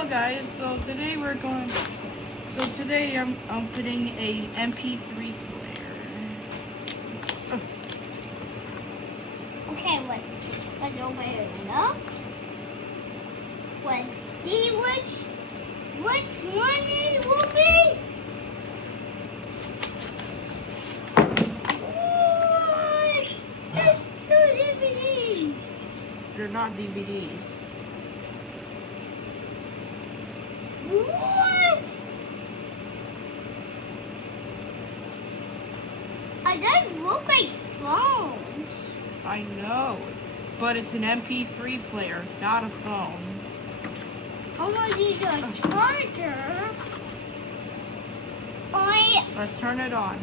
Hello guys, so today I'm putting a MP3 player. Okay, let's open it up. Let's see which one it will be. What? There's 2 DVDs. They're not DVDs. What? It does look like phones. I know, but it's an MP3 player, not a phone. I'm gonna use a charger. Let's turn it on.